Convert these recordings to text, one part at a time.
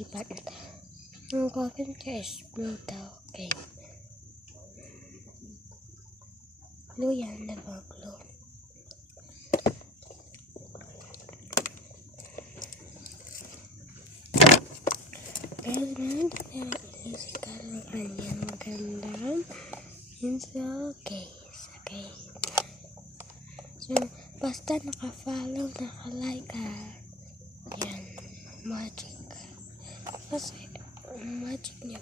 keypad. Ang coffin niya is blue daw. Okay. Blue yan, diba? Blue. Kaya naman niya ilisikan ang kanyang magandang pencil case. Okay. So, basta naka-follow, naka-like ka. Yan. Magic. Kasi, magic niya.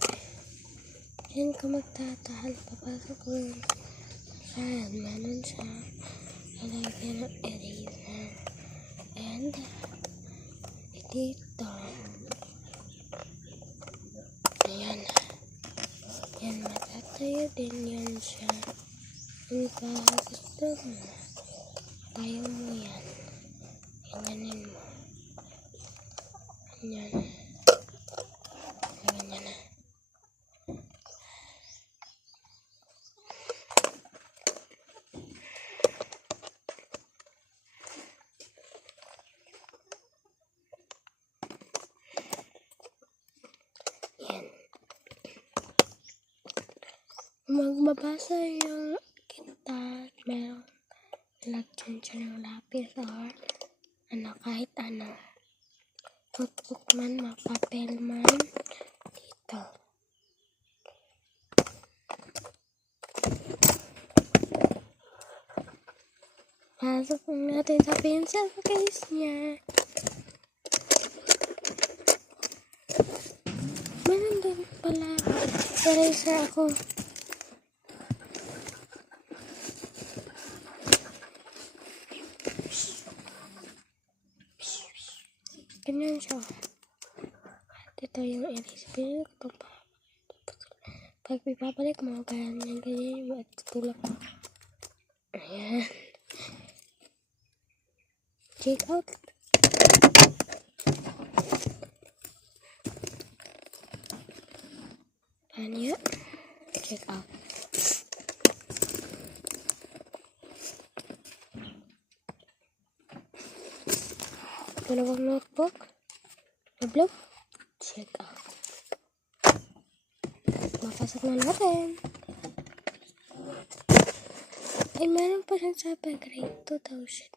Yan ka magtatahal. Papasok ko yun. Ayan, meron siya. Lalagyan ng eraser. And, dito. Ayan. Yan, matatayo din yan siya. Kung gusto mo, tayo mo yan. Ganyanin mo. Ganyan. Ganyan na. Yan. Magbabasa yung kita, meron lagyan siya ng lapis or ano, kahit ano. Notebook man, mapapel man, dito. Pasok natin sa pencil case niya. Meron din pala eraser ako. Ganyan siya. Ito yung eraser. Pag ipapalik mo, ganyan yung tulak mo. Ayan. Check out. Ayan. Check out. Dalawang notebook. Blue. Check out. Mapasok na natin. Ay, meron pa siyang sabi grade 2 daw siya.